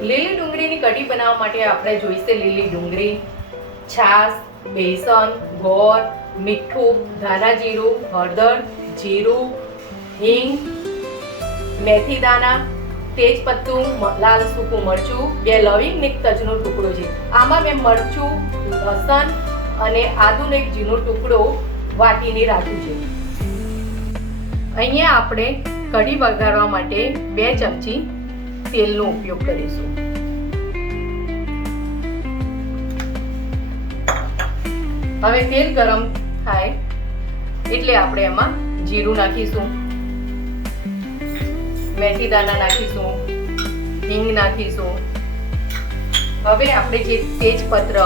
લીલી ડુંગળીની કઢી બનાવવા માટે આપણે જોઈશે લીલી ડુંગળી, છાશ, બેસન, ગોળ, મીઠું, ધાણા જીરું, હળદર, જીરું, હિંગ, મેથી દાણા, તેજપત્તું, લાલ સૂકું મરચું, 2 લવિંગ ને 1 તજનો ટુકડો છે. આમાં મેં મરચું, લસણ અને આદુનો 1 ઝીણો ટુકડો વાટીને રાખ્યું છે. અહીંયા આપણે કઢી વઘારવા માટે 2 ચમચી તેલનો ઉપયોગ કરીશું. હવે તેલ ગરમ થાય એટલે આપણે એમાં જીરું નાખીશું, મેથી દાણા નાખીશું, હિંગ નાખીશું. હવે આપણે જે તેજપત્ર,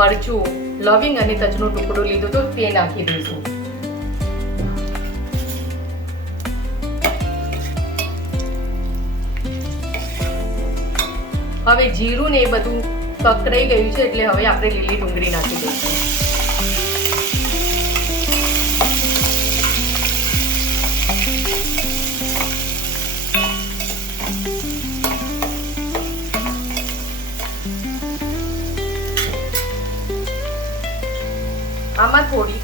મરચું, લવિંગ અને તજનો ટુકડો લીધો તો તે નાખી દઈશું. હવે જીરું ને એ બધું કકડાઈ ગયું છે એટલે હવે આપણે લીલી ડુંગળી નાખી દઈશું. આમાં થોડી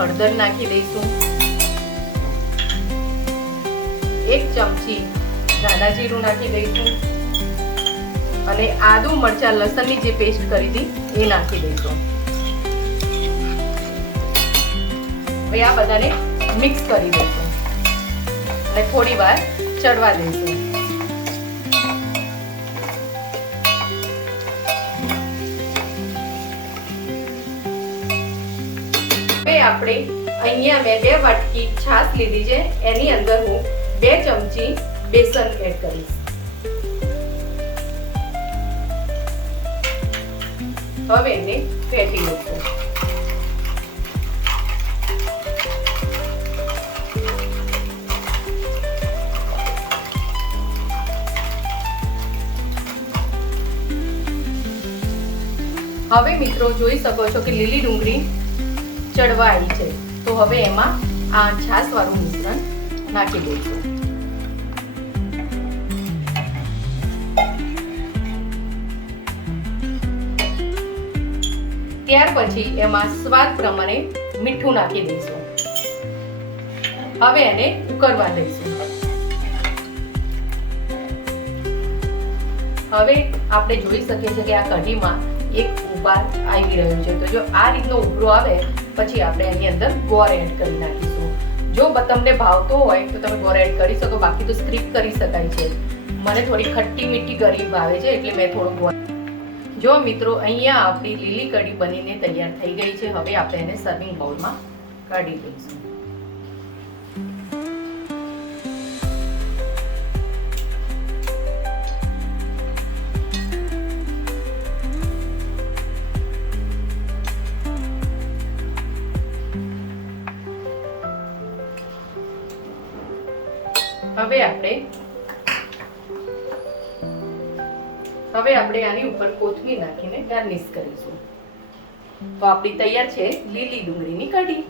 હળદર નાખી દઈશું, 1 ચમચી ધાણા જીરું નાખી દઈશું અને આદુ, મરચા, લસણની જે પેસ્ટ કરી હતી એ નાખી દઈશું. હવે આ બધાને મિક્સ કરી દઈશું અને થોડી વાર ચડવા દઈશું. હવે આપણે અહીંયા મેં 2 વાટકી છાશ લીધી છે, એની અંદર હું 2 ચમચી બેસન એડ કરીશ. હવે એને ફેટી લઈશું. હવે મિત્રો જોઈ શકો છો કે લીલી ડુંગળી ચડવા આવી છે, તો હવે એમાં આ છાશ વાળું મિશ્રણ નાખી દઈશું. ત્યાર પછી એમાં સ્વાદ પ્રમાણે મીઠું નાખી દઈશું. હવે એને ઉકળવા દઈશું. હવે આપણે જોઈ શકીએ છીએ કે આ કઢીમાં એક ઉબાલ આવી રહ્યું છે. તો જો આ રીતનો ઉભરો આવે પછી આપણે એની અંદર ગોળ એડ કરી નાખીશું. જો તમને ભાવતો હોય તો તમે ગોળ એડ કરી શકો, બાકી તો સ્કીપ કરી શકાય છે. મને થોડી ખટ્ટી મીઠી કઢી ભાવે છે એટલે મેં થોડો ગોળ. જો મિત્રો અહીંયા આપણી લીલી કઢી બનીને તૈયાર થઈ ગઈ છે. હવે આપણે એને સર્વિંગ બાઉલમાં કાઢી લઈશું. હવે આપણે આની ઉપર કોથમીર નાખીને ગાર્નિશ કરીશું. તો આપણી તૈયાર છે લીલી ડુંગળીની કઢી.